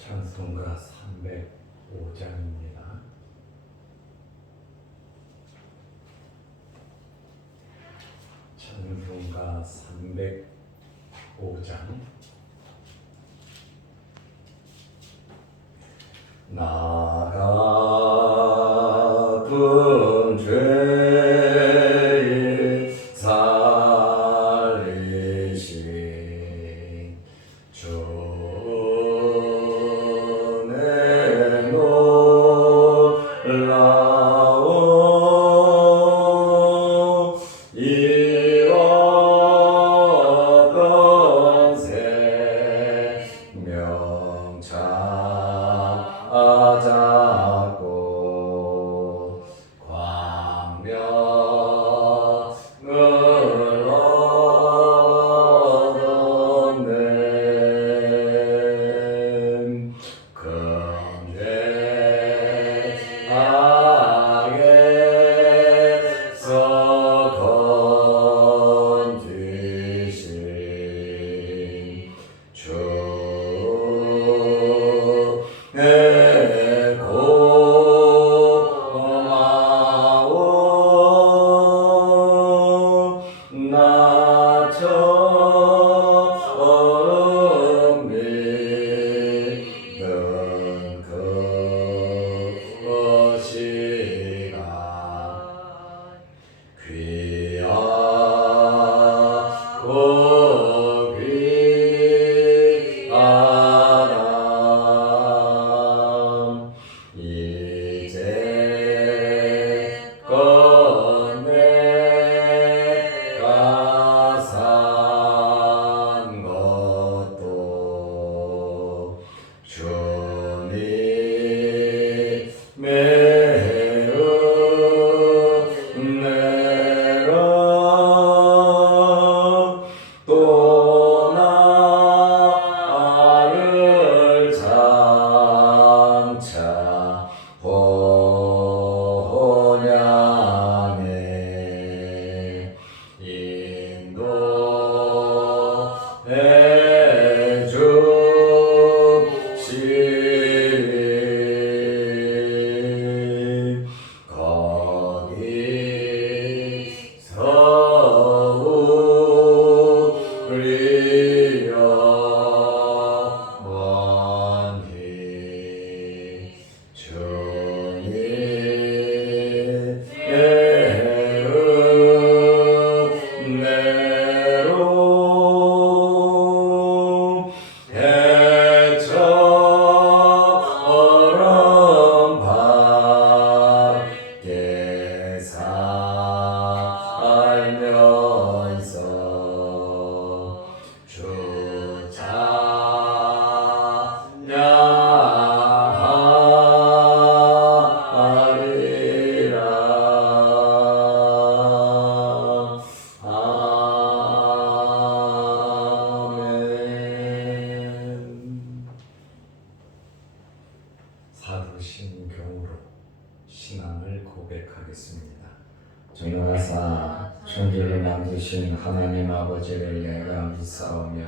찬송가 305장입니다. 찬송가 305장. 나 같은 죄인 살리신 주 찾았고 광명을 얻었네. 금죄 악에서 건지신 주 고마워. 나 처음 믿은 그 시간 귀하고 귀하다. 이제껏 내가 산 것도 주님의 은혜라. 또 나를 장차 본향에 인도해 주시리. 거기서 우리 영원히 주님의 은혜로 해처럼 밝게 살면서 주 찬양하리라. 아멘. 사도신경으로 신앙을 고백하겠습니다. 전능하사 천지를 만드신 하나님 아버지를 내가 믿사오며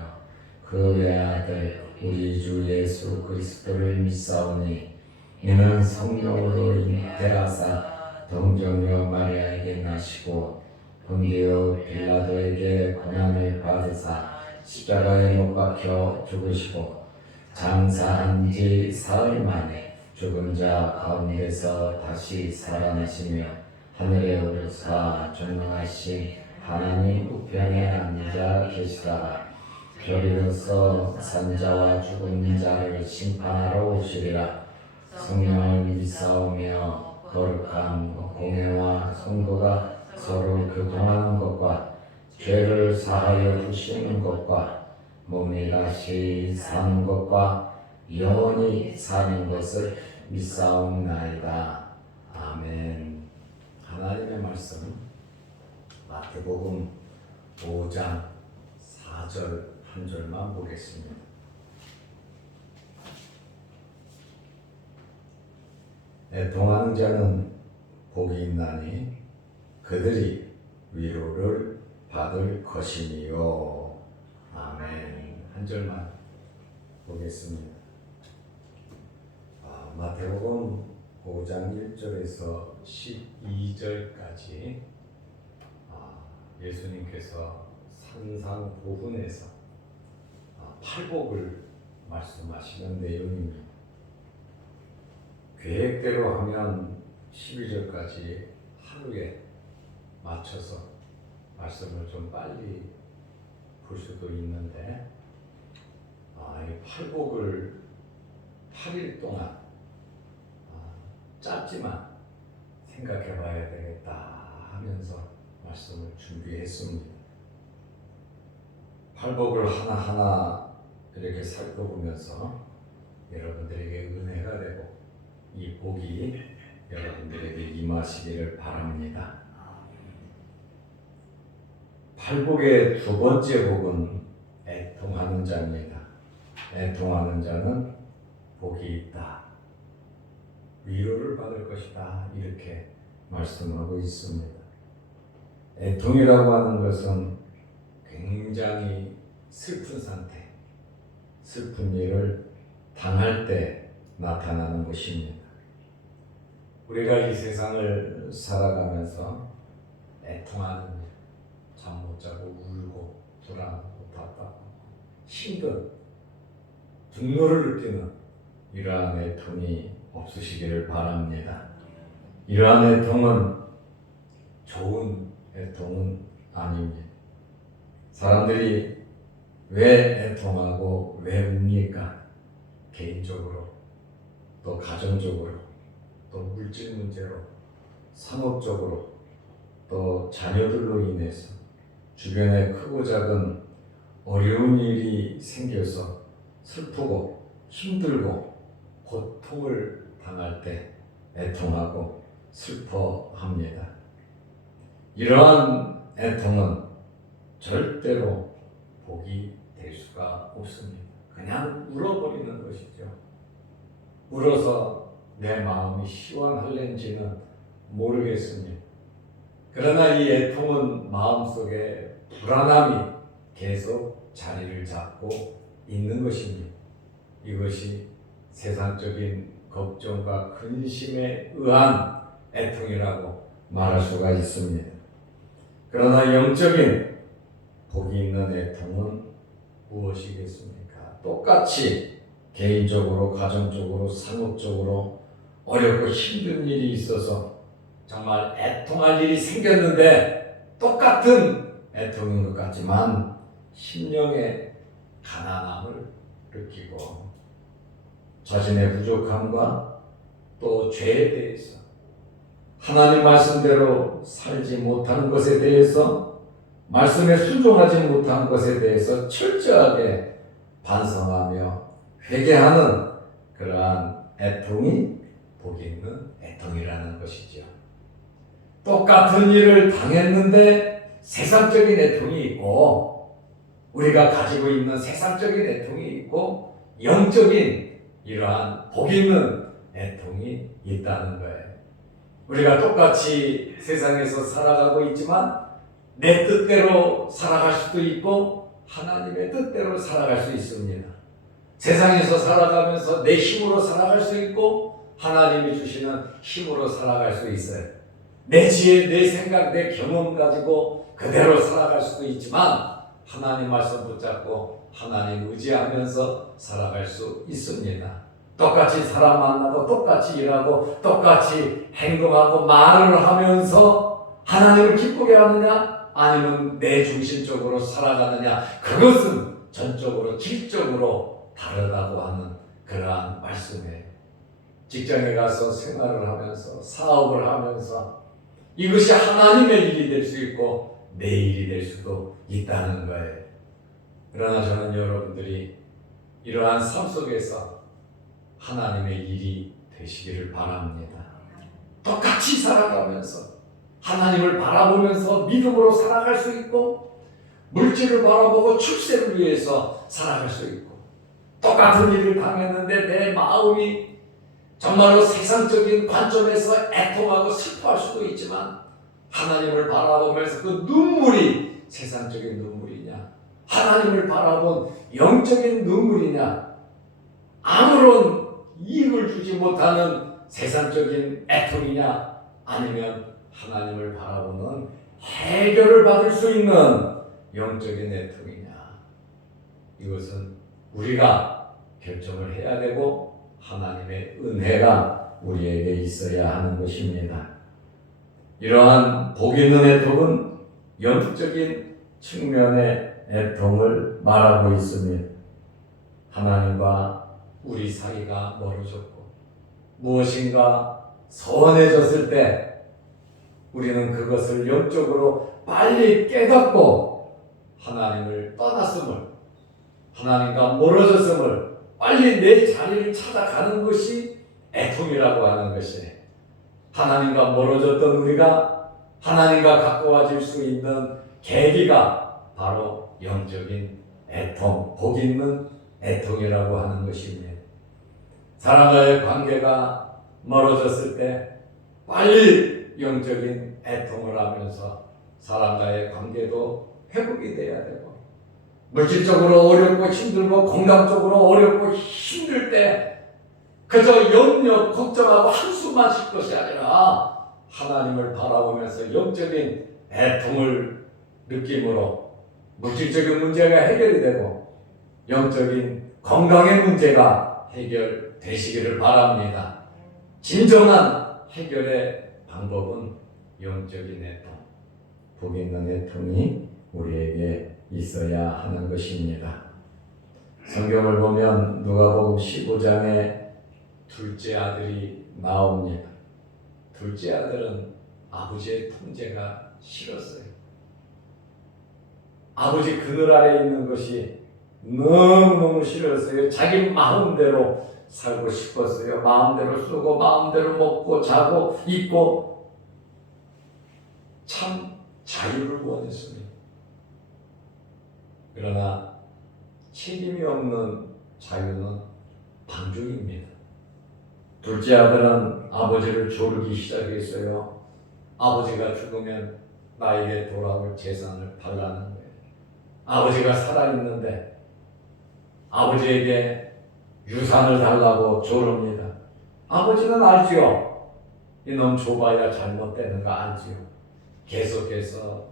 그 외아들 우리 주 예수 그리스도를 믿사오니 이는 성령으로 잉태하사 동정녀 마리아에게 나시고 본디오 빌라도에게 고난을 받으사 십자가에 못 박혀 죽으시고 장사한 지 사흘 만에 죽은 자 가운데서 다시 살아나시며 하늘에 오르사 전능하신 하나님 우편에 앉아 계시다가 별이로서 산자와 죽은 자를 심판하러 오시리라. 성령을 믿사오며 거룩한 공회와 성도가 서로 교통하는 것과 죄를 사하여 주시는 것과 몸이 다시 사는 것과 영원히 사는 것을 믿사옵나이다. 아멘. 하나님의 말씀 마태복음 5장 4절 한 절만 보겠습니다. 애통하는 자는 복이 있나니 그들이 위로를 받을 것이니요. 아멘. 한 절만 보겠습니다. 마태복음 5장 1절에서 12절까지 예수님께서 산상보훈에서 팔복을 말씀하시는 내용입니다. 계획대로 하면 12절까지 하루에 맞춰서 말씀을 좀 빨리 볼 수도 있는데 이 팔복을 8일 동안 짧지만 생각해 봐야 되겠다 하면서 말씀을 준비했습니다. 팔복을 하나하나 이렇게 살펴보면서 여러분들에게 은혜가 되고 이 복이 여러분들에게 임하시기를 바랍니다. 팔복의 두 번째 복은 애통하는 자입니다. 애통하는 자는 복이 있다. 위로를 받을 것이다. 이렇게 말씀하고 있습니다. 애통이라고 하는 것은 굉장히 슬픈 상태, 슬픈 일을 당할 때 나타나는 것입니다. 우리가 이 세상을 살아가면서 애통하는 일, 잠 못 자고 울고 불안하고 답답하고 힘든 분노를 느끼는 이러한 애통이 없으시기를 바랍니다. 이러한 애통은 좋은 애통은 아닙니다. 사람들이 왜 애통하고 왜 웁니까? 개인적으로, 또 가정적으로, 또 물질 문제로, 상업적으로, 또 자녀들로 인해서 주변에 크고 작은 어려운 일이 생겨서 슬프고 힘들고 고통을 당할 때 애통하고 슬퍼합니다. 이러한 애통은 절대로 복이 될 수가 없습니다. 그냥 울어버리는 것이죠. 울어서 내 마음이 시원할는지는 모르겠습니다. 그러나 이 애통은 마음속에 불안함이 계속 자리를 잡고 있는 것입니다. 이것이 세상적인 걱정과 근심에 의한 애통이라고 말할 수가 있습니다. 그러나 영적인 복이 있는 애통은 무엇이겠습니까? 똑같이 개인적으로, 가정적으로, 상업적으로 어렵고 힘든 일이 있어서 정말 애통할 일이 생겼는데 똑같은 애통인 것 같지만 심령의 가난함을 느끼고 자신의 부족함과 또 죄에 대해서 하나님 말씀대로 살지 못하는 것에 대해서 말씀에 순종하지 못하는 것에 대해서 철저하게 반성하며 회개하는 그러한 애통이 복이 있는 애통이라는 것이죠. 똑같은 일을 당했는데 세상적인 애통이 있고 우리가 가지고 있는 세상적인 애통이 있고 영적인 이러한 복 있는 애통이 있다는 거예요. 우리가 똑같이 세상에서 살아가고 있지만 내 뜻대로 살아갈 수도 있고 하나님의 뜻대로 살아갈 수 있습니다. 세상에서 살아가면서 내 힘으로 살아갈 수 있고 하나님이 주시는 힘으로 살아갈 수 있어요. 내 지혜, 내 생각, 내 경험 가지고 그대로 살아갈 수도 있지만 하나님 말씀 붙잡고 하나님 의지하면서 살아갈 수 있습니다. 똑같이 사람 만나고 똑같이 일하고 똑같이 행동하고 말을 하면서 하나님을 기쁘게 하느냐 아니면 내 중심적으로 살아가느냐 그것은 전적으로 질적으로 다르다고 하는 그러한 말씀이에요. 직장에 가서 생활을 하면서 사업을 하면서 이것이 하나님의 일이 될 수 있고 내 일이 될 수도 있다는 거예요. 그러나 저는 여러분들이 이러한 삶 속에서 하나님의 일이 되시기를 바랍니다. 똑같이 살아가면서 하나님을 바라보면서 믿음으로 살아갈 수 있고 물질을 바라보고 출세를 위해서 살아갈 수 있고 똑같은 일을 당했는데 내 마음이 정말로 세상적인 관점에서 애통하고 슬퍼할 수도 있지만 하나님을 바라보면서 그 눈물이 세상적인 눈물이냐 하나님을 바라본 영적인 눈물이냐 아무런 이익을 주지 못하는 세상적인 애통이냐, 아니면 하나님을 바라보는 해결을 받을 수 있는 영적인 애통이냐, 이것은 우리가 결정을 해야 되고 하나님의 은혜가 우리에게 있어야 하는 것입니다. 이러한 복 있는 애통은 영적인 측면의 애통을 말하고 있습니다. 하나님과 우리 사이가 멀어졌고 무엇인가 서운해졌을 때 우리는 그것을 영적으로 빨리 깨닫고 하나님을 떠났음을, 하나님과 멀어졌음을 빨리 내 자리를 찾아가는 것이 애통이라고 하는 것이에요. 하나님과 멀어졌던 우리가 하나님과 가까워질 수 있는 계기가 바로 영적인 애통, 복 있는 애통이라고 하는 것입니다. 사람과의 관계가 멀어졌을 때 빨리 영적인 애통을 하면서 사람과의 관계도 회복이 돼야 되고, 물질적으로 어렵고 힘들고 건강적으로 어렵고 힘들 때 그저 염려, 걱정하고 한숨만 쉴 것이 아니라 하나님을 바라보면서 영적인 애통을 느낌으로 물질적인 문제가 해결이 되고 영적인 건강의 문제가 해결되시기를 바랍니다. 진정한 해결의 방법은 영적인 애통, 복 있는 애통이 우리에게 있어야 하는 것입니다. 성경을 보면 누가복음 15장에 둘째 아들이 나옵니다. 둘째 아들은 아버지의 통제가 싫었어요. 아버지 그늘 아래 있는 것이 너무너무 싫었어요. 자기 마음대로 살고 싶었어요. 마음대로 쓰고 마음대로 먹고 자고 입고 참 자유를 원했습니다. 그러나 책임이 없는 자유는 방종입니다. 둘째 아들은 아버지를 조르기 시작했어요. 아버지가 죽으면 나에게 돌아올 재산을 달라는 거예요. 아버지가 살아있는데 아버지에게 유산을 달라고 조릅니다. 아버지는 알지요. 이놈 줘봐야 잘못되는 거 알지요. 계속해서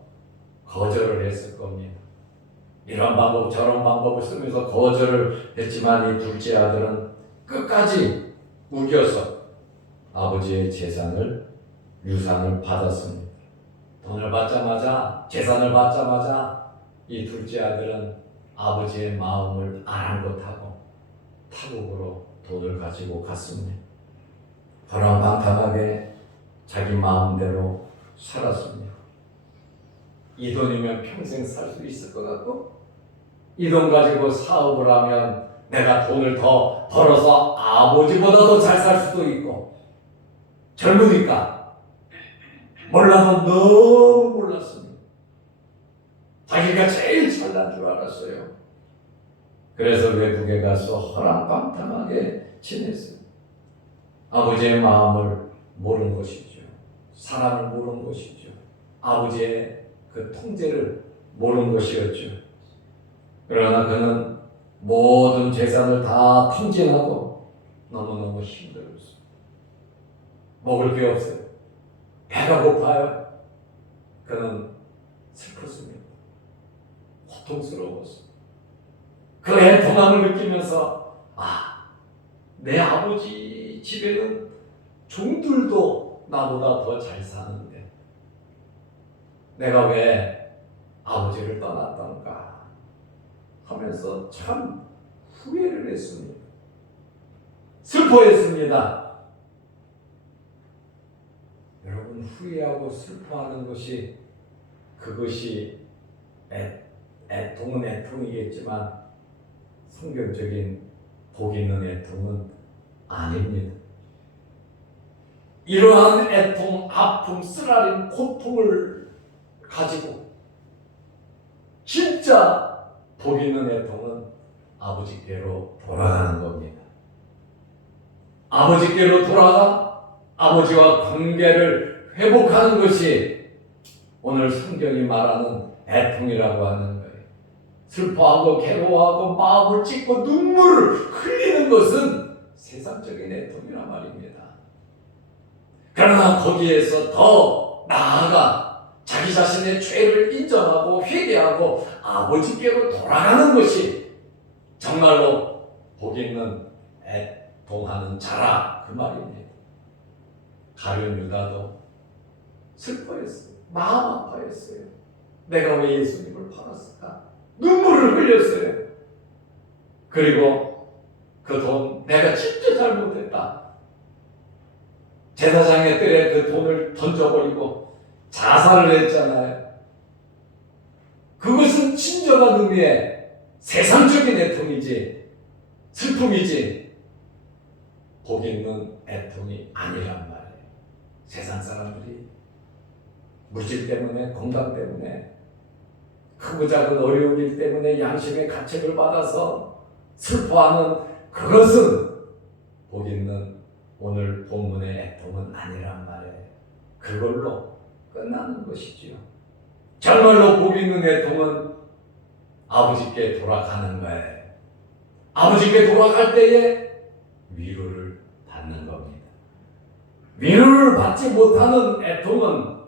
거절을 했을 겁니다. 이런 방법 저런 방법을 쓰면서 거절을 했지만 이 둘째 아들은 끝까지 우겨서 아버지의 재산을, 유산을 받았습니다. 돈을 받자마자, 재산을 받자마자 이 둘째 아들은 아버지의 마음을 아랑곳하고 타국으로 돈을 가지고 갔습니다. 허랑방탕하게 자기 마음대로 살았습니다. 이 돈이면 평생 살 수 있을 것 같고, 이 돈 가지고 사업을 하면 내가 돈을 더 벌어서 아버지보다 더 잘 살 수도 있고, 젊으니까 몰라도 너무 몰랐습니다. 자기가 제일 잘난 줄 알았어요. 그래서 외국에 가서 허랑방탕하게 지냈어요. 아버지의 마음을 모르는 것이죠. 사람을 모르는 것이죠. 아버지의 그 통제를 모르는 것이었죠. 그러나 그는 모든 재산을 다 탕진하고 너무너무 힘들었어요. 먹을 게 없어요. 배가 고파요. 그는 슬펐습니다. 고통스러웠어요. 그 애통함을 느끼면서 내 아버지 집에는 종들도 나보다 더 잘 사는데 내가 왜 아버지를 떠났던가 하면서 참 후회를 했습니다. 슬퍼했습니다. 여러분, 후회하고 슬퍼하는 것이 그것이 애통은 애통이겠지만 성경적인 복 있는 애통은 아닙니다. 이러한 애통, 아픔, 쓰라린 고통을 가지고 진짜 복 있는 애통은 아버지께로 돌아가는 겁니다. 아버지께로 돌아가 아버지와 관계를 회복하는 것이 오늘 성경이 말하는 애통이라고 하는 거예요. 슬퍼하고 괴로워하고 마음을 찢고 눈물을 흘리는 것은 세상적인 애통이란 말입니다. 그러나 거기에서 더 나아가 자기 자신의 죄를 인정하고 회개하고 아버지께로 돌아가는 것이 정말로 복 있는 애통하는 자라, 그 말입니다. 가룟 유다도 슬퍼했어요. 마음 아파했어요. 내가 왜 예수님을 팔았을까? 눈물을 흘렸어요. 그리고 그 돈 내가 진짜 잘못했다. 제사장의 뜰에 그 돈을 던져버리고 자살을 했잖아요. 그것은 진정한 의미의 세상적인 애통이지, 슬픔이지, 복 있는 애통이 아니란 말이에요. 세상 사람들이 물질 때문에, 건강 때문에, 크고 작은 어려운 일 때문에 양심의 가책을 받아서 슬퍼하는 그것은 복 있는 오늘 본문의 애통은 아니란 말이에요. 그걸로 끝나는 것이지요. 정말로 복 있는 애통은 아버지께 돌아가는 거예요. 아버지께 돌아갈 때에 위로를 받는 겁니다. 위로를 받지 못하는 애통은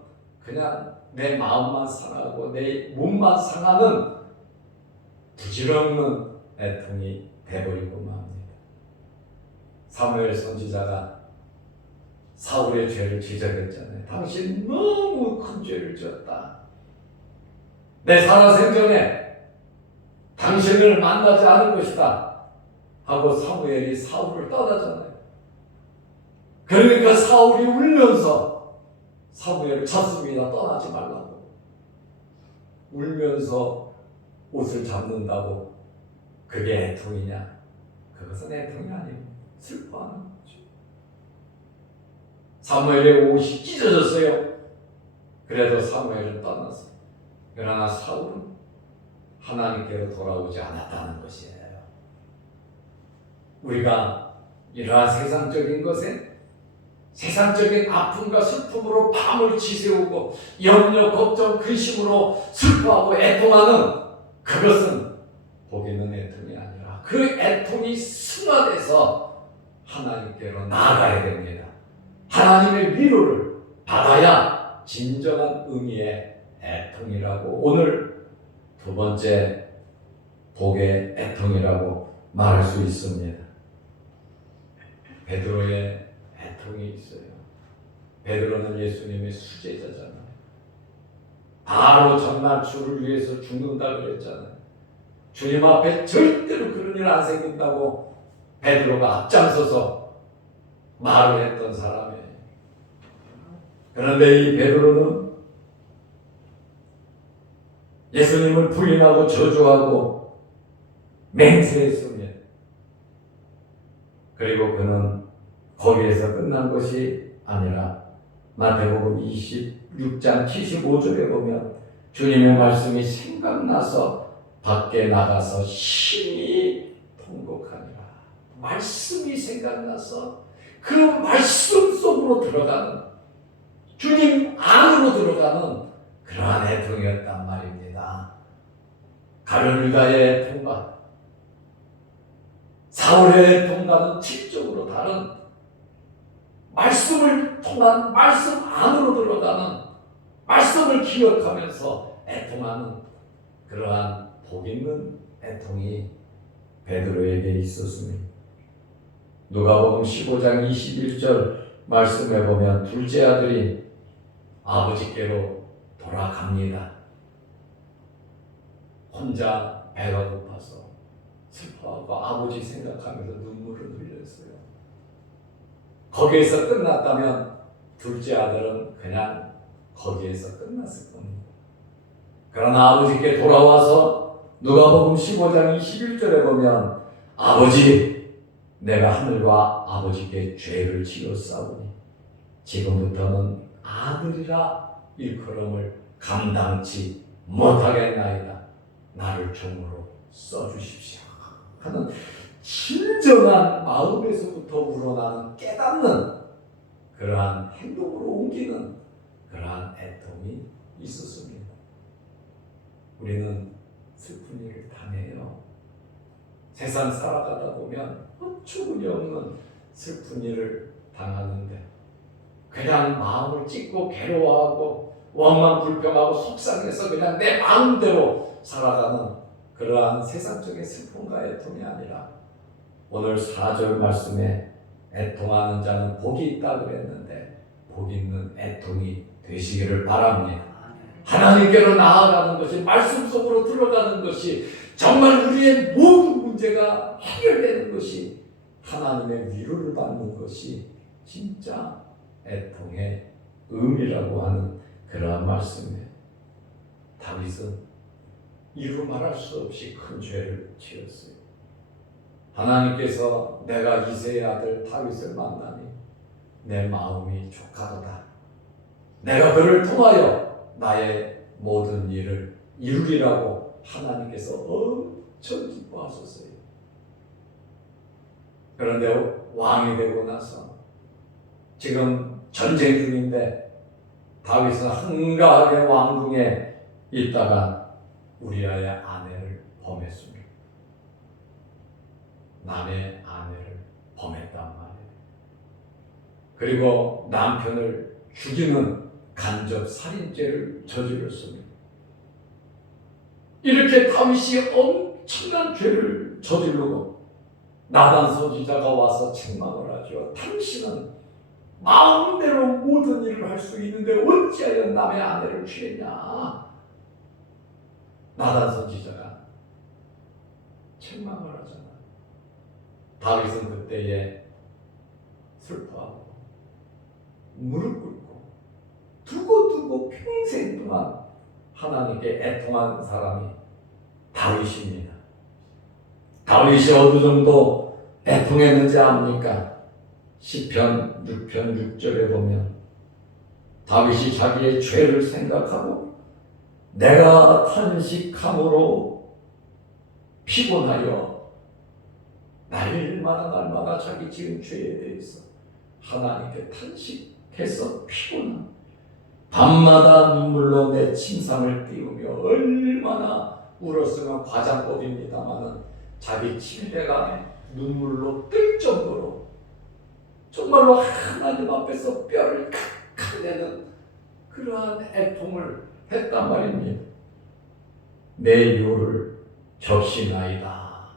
그냥 내 마음만 상하고 내 몸만 상하는 부질없는 애통이 되어버리고 맙니다. 사무엘 선지자가 사울의 죄를 지적했잖아요. 당신 너무 큰 죄를 지었다. 내 살아생전에 당신을 만나지 않을 것이다 하고 사무엘이 사울을 떠나잖아요. 그러니까 사울이 울면서 사무엘을 쳤습니다. 떠나지 말라고. 울면서 옷을 잡는다고 그게 애통이냐? 그것은 애통이 아니고 슬퍼하는 거죠. 사무엘의 옷이 찢어졌어요. 그래도 사무엘은 떠났어요. 그러나 사울은 하나님께로 돌아오지 않았다는 것이에요. 우리가 이러한 세상적인 것에, 세상적인 아픔과 슬픔으로 밤을 지새우고 염려, 걱정, 근심으로 슬퍼하고 애통하는 그것은 복 있는 애통이 아니라 그 애통이 승화돼서 하나님께로 나아가야 됩니다. 하나님의 위로를 받아야 진정한 의미의 애통이라고, 오늘 두 번째 복의 애통이라고 말할 수 있습니다. 베드로의 애통이 있어요. 베드로는 예수님의 수제자잖아요. 바로 전날 주를 위해서 죽는다 그랬잖아요. 주님 앞에 절대로 그런 일 안 생긴다고 베드로가 앞장서서 말을 했던 사람이에요. 그런데 이 베드로는 예수님을 부인하고 저주하고 맹세했습니다. 그리고 그는 거기에서 끝난 것이 아니라 마태복음 26장 75절에 보면 주님의 말씀이 생각나서 밖에 나가서 심히 통곡하니라. 말씀이 생각나서 그 말씀 속으로 들어가는, 주님 안으로 들어가는 그러한 애통이었단 말입니다. 가룟 유다의 애통과 사울의 애통과는 질적으로 다른, 말씀을 통한, 말씀 안으로 들어가는, 말씀을 기억하면서 애통하는 그러한 복 있는 애통이 베드로에게 있었습니다. 누가복음 15장 21절 말씀해 보면 둘째 아들이 아버지께로 돌아갑니다. 혼자 배가 고파서 슬퍼하고 아버지 생각하면서 눈물을 흘렸어요. 거기에서 끝났다면 둘째 아들은 그냥 거기에서 끝났을 겁니다. 그러나 아버지께 돌아와서 누가복음 15장 21절에 보면 아버지, 내가 하늘과 아버지께 죄를 지었사오니 지금부터는 아들이라 일컬음을 감당치 못하겠나이다. 나를 종으로 써주십시오 하는 진정한 마음에서부터 우러나는 깨닫는 그러한 행동으로 옮기는 그러한 애통이 있었습니다. 우리는 슬픈 일을 당해요. 세상 살아가다 보면 어처구니 없는 슬픈 일을 당하는데 그냥 마음을 찢고 괴로워하고 원망불평하고 속상해서 그냥 내 마음대로 살아가는 그러한 세상적인 슬픔과 애통이 아니라 오늘 4절 말씀에 애통하는 자는 복이 있다 그랬는데 복 있는 애통이 되시기를 바랍니다. 하나님께로 나아가는 것이, 말씀 속으로 들어가는 것이, 정말 우리의 모든 문제가 해결되는 것이, 하나님의 위로를 받는 것이 진짜 애통의 의미라고 하는 그러한 말씀이에요. 다윗은 이루 말할 수 없이 큰 죄를 지었어요. 하나님께서 내가 이새의 아들 다윗을 만나니 내 마음이 족하도다. 내가 그를 통하여 나의 모든 일을 이루리라고 하나님께서 엄청 기뻐하셨어요. 그런데 왕이 되고 나서 지금 전쟁 중인데 다윗은 한가하게 왕궁에 있다가 우리아의 아내를 범했습니다. 남의 아내를 범했단 말이에요. 그리고 남편을 죽이는 간접 살인죄를 저질렀습니다. 이렇게 다윗이 엄청난 죄를 저지르고 나단 선지자가 와서 책망을 하죠. 당신은 마음대로 모든 일을 할 수 있는데 어찌하여 남의 아내를 취했냐. 나단 선지자가 책망을 하잖아. 다윗은 그때에 슬퍼하고 무릎 꿇고 두고두고 평생 동안 하나님께 애통한 사람이 다윗입니다. 다윗이 어느 정도 애통했는지 압니까? 시편 6편 6절에 보면 다윗이 자기의 죄를 생각하고 내가 탄식함으로 피곤하여 날마다 자기 지은 죄에 대해서 하나님께 탄식해서 피곤한 밤마다 눈물로 내 침상을 띄우며 얼마나 울었으면 과장법입니다마는 자기 침대가 눈물로 뜰 정도로 정말로 하나님 앞에서 뼈를 칵칵 내는 그러한 애통을 했단 말입니다. 내 요를 적시나이다.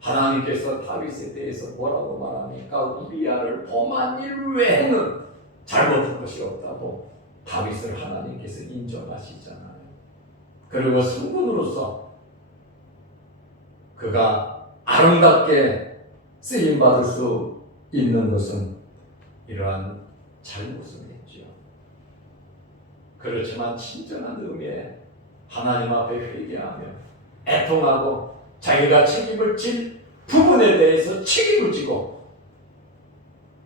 하나님께서 다윗에 대해서 뭐라고 말합니까? 우리아를 범한 일 외에는 잘못한 것이 없다고 다윗을 하나님께서 인정하시잖아요. 그리고 성군으로서 그가 아름답게 쓰임받을 수 있는 것은 이러한 잘못을 했지요. 그렇지만 진정한 의미의 하나님 앞에 회개하며 애통하고 자기가 책임을 질 부분에 대해서 책임을 지고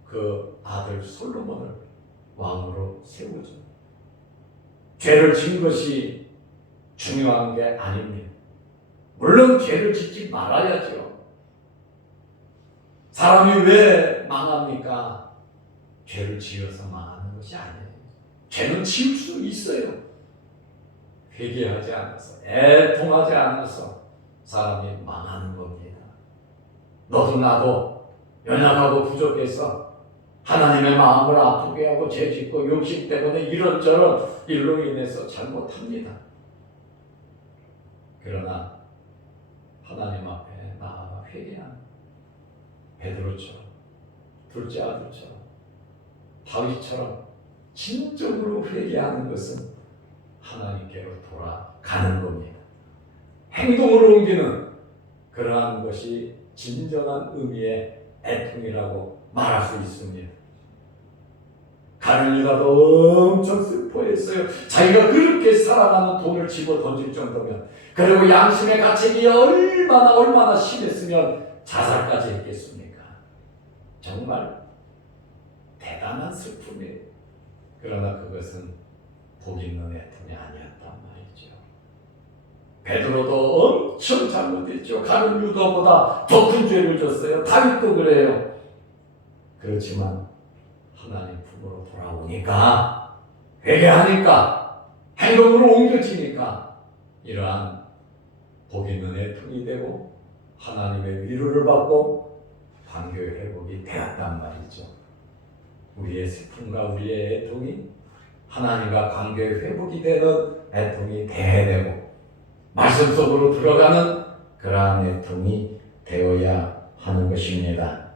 그 아들 솔로몬을 왕으로 세우죠. 죄를 진 것이 중요한 게 아닙니다. 물론 죄를 짓지 말아야죠. 사람이 왜 망합니까? 죄를 지어서 망하는 것이 아니에요. 죄는 지을 수 있어요. 회개하지 않아서, 애통하지 않아서 사람이 망하는 겁니다. 너도 나도 연약하고 부족해서 하나님의 마음을 아프게 하고 죄짓고 욕심 때문에 이런저런 일로 인해서 잘못합니다. 그러나 하나님 앞에 나아가 회개하는 베드로처럼, 둘째 아들처럼, 다윗처럼 진정으로 회개하는 것은 하나님께로 돌아가는 겁니다. 행동으로 옮기는 그러한 것이 진정한 의미의 애통이라고 말할 수 있습니다. 가룟 유다도 엄청 슬퍼했어요. 자기가 그렇게 살아가는 돈을 집어 던질 정도면, 그리고 양심의 가책이 얼마나 심했으면 자살까지 했겠습니까? 정말 대단한 슬픔이에요. 그러나 그것은 복 있는 애통이 아니었단 말이죠. 베드로도 엄청 잘못했죠. 가룟 유다보다 더 큰 죄를 졌어요. 다윗도 그래요. 그렇지만 하나님 품으로 돌아오니까, 회개하니까, 행동으로 옮겨지니까 이러한 복 있는 애통이 되고 하나님의 위로를 받고 관계 회복이 되었단 말이죠. 우리의 슬픔과 우리의 애통이 하나님과 관계 회복이 되는 애통이 돼야 되고 말씀 속으로 들어가는 그러한 애통이 되어야 하는 것입니다.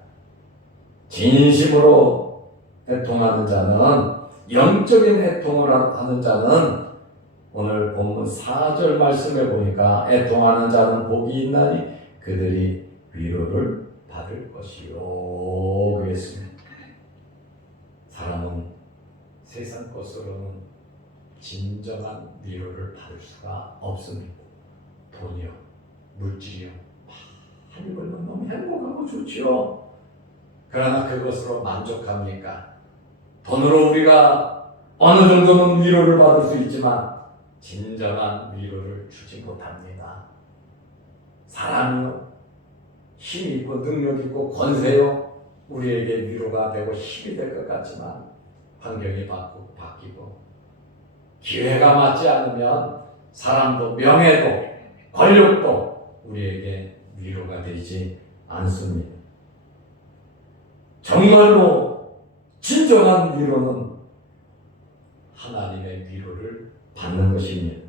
진심으로 애통하는 자는, 영적인 애통을 하는 자는 오늘 본문 4절 말씀에 보니까 애통하는 자는 복이 있나니 그들이 위로를 받을 것이요 그랬습니다. 사람은 세상 것으로는 진정한 위로를 받을 수가 없습니다. 돈이요, 물질이요, 많이 벌면 너무 행복하고 좋지요. 그러나 그것으로 만족합니까? 돈으로 우리가 어느 정도는 위로를 받을 수 있지만 진정한 위로를 주지 못합니다. 사람이요, 힘이 있고 능력 있고 권세요, 우리에게 위로가 되고 힘이 될 것 같지만 환경이 바뀌고 기회가 맞지 않으면 사람도 명예도 권력도 우리에게 위로가 되지 않습니다. 정말로 진정한 위로는 하나님의 위로를 받는 것입니다.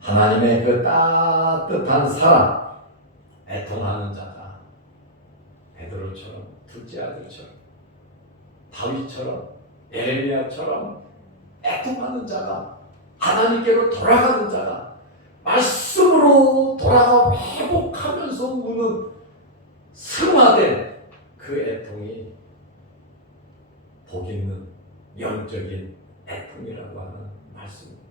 하나님의 그 따뜻한 사랑, 애통하는 자가 베드로처럼, 둘째 아들처럼, 다윗처럼, 에레미야처럼 애통하는 자가, 하나님께로 돌아가는 자가, 말씀으로 돌아가 회복하면서 우는 승화된 그 애통이 복 있는 영적인 애통이라고 하는 말씀입니다.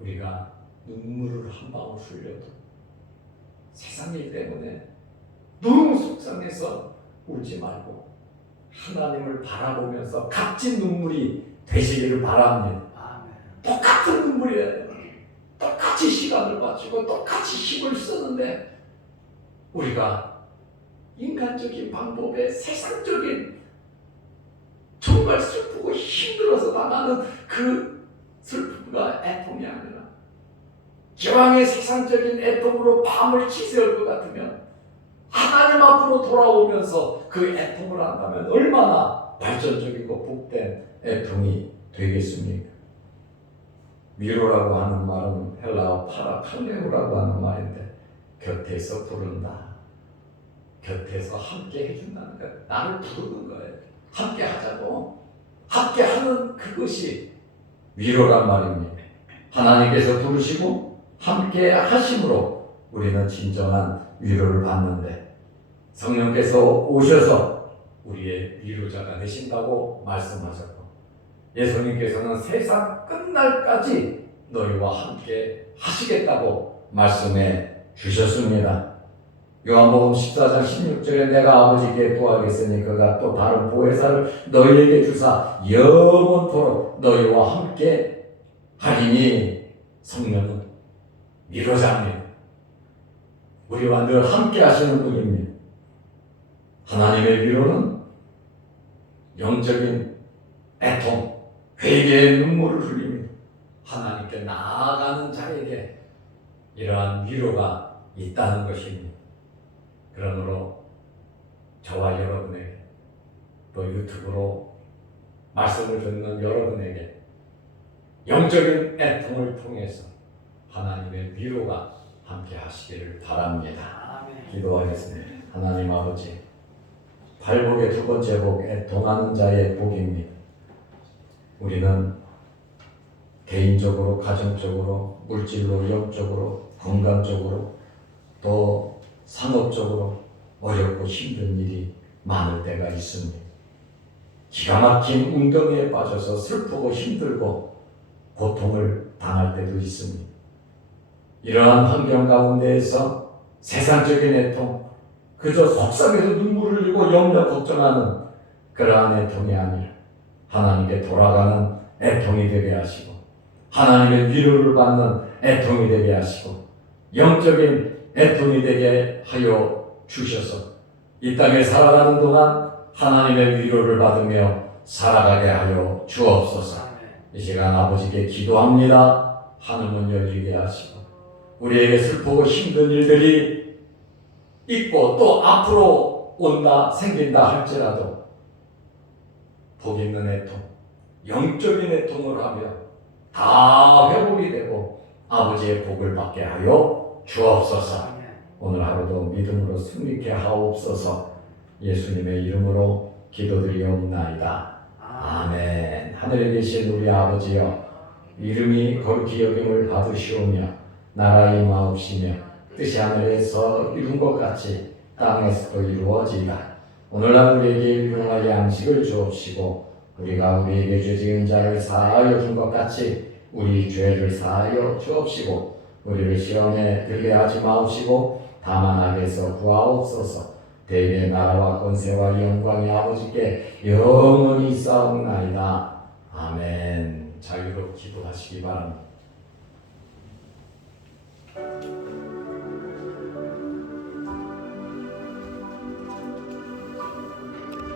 우리가 눈물을 한 방울 흘려도 세상 일 때문에 너무 속상해서 울지 말고 하나님을 바라보면서 값진 눈물이 되시기를 바랍니다. 똑같은 눈물이에요. 똑같이 시간을 바치고 똑같이 힘을 쓰는데 우리가 인간적인 방법에 세상적인 정말 슬프고 힘들어서 당하는 그 슬픔과 애통이 아니라 기왕의 세상적인 애통으로 밤을 지새울 것 같으면 하나님 앞으로 돌아오면서 그 애통을 한다면 얼마나 발전적이고 복된 애통이 되겠습니까? 위로라고 하는 말은 헬라어 파라칼레오라고 하는 말인데 곁에서 부른다, 곁에서 함께 해준다는 거예요. 나를 부르는 거예요. 함께 하자고. 함께 하는 그것이 위로란 말입니다. 하나님께서 부르시고 함께 하심으로 우리는 진정한 위로를 받는데 성령께서 오셔서 우리의 위로자가 되신다고 말씀하셨고 예수님께서는 세상 끝날까지 너희와 함께 하시겠다고 말씀해 주셨습니다. 요한복음 14장 16절에 내가 아버지께 구하겠으니 그가 또 다른 보혜사를 너희에게 주사 영원토록 너희와 함께 하리니 성령은 위로자입니다. 우리와 늘 함께 하시는 분입니다. 하나님의 위로는 영적인 애통, 회개의 눈물을 흘리며 하나님께 나아가는 자에게 이러한 위로가 있다는 것입니다. 그러므로 저와 여러분에게 또 유튜브로 말씀을 듣는 여러분에게 영적인 애통을 통해서 하나님의 위로가 함께 하시기를 바랍니다. 기도하겠습니다. 하나님 아버지, 팔복의 두 번째 복, 애통하는 자의 복입니다. 우리는 개인적으로, 가정적으로, 물질로, 영적으로, 건강적으로, 또 상업적으로 어렵고 힘든 일이 많을 때가 있습니다. 기가 막힌 웅덩이에 빠져서 슬프고 힘들고 고통을 당할 때도 있습니다. 이러한 환경 가운데에서 세상적인 애통, 그저 속상해서 눈물을 흘리고 염려 걱정하는 그러한 애통이 아니라 하나님께 돌아가는 애통이 되게 하시고 하나님의 위로를 받는 애통이 되게 하시고 영적인 애통이 되게 하여 주셔서 이 땅에 살아가는 동안 하나님의 위로를 받으며 살아가게 하여 주옵소서. 이 시간 아버지께 기도합니다. 하늘문 열리게 하시고 우리에게 슬프고 힘든 일들이 있고 또 앞으로 온다 생긴다 할지라도 복 있는 애통, 영적인 애통을 하며 다 회복이 되고 아버지의 복을 받게 하여 주옵소서. 오늘 하루도 믿음으로 승리케 하옵소서. 예수님의 이름으로 기도드리옵나이다. 아멘. 하늘에 계신 우리 아버지여, 이름이 거룩히 여김을 받으시오며 나라 임하옵시며 뜻이 하늘에서 이룬 것 같이 땅에서도 이루어지이다. 오늘날 우리에게 일용할 양식을 주옵시고 우리가 우리에게 죄 지은 자를 사하여 준 것 같이 우리 죄를 사하여 주옵시고 우리를 시험에 들게 하지 마옵시고 다만 악에서 구하옵소서. 대의 나라와 권세와 영광이 아버지께 영원히 있사옵나이다. 아멘. 자유롭게 기도하시기 바랍니다.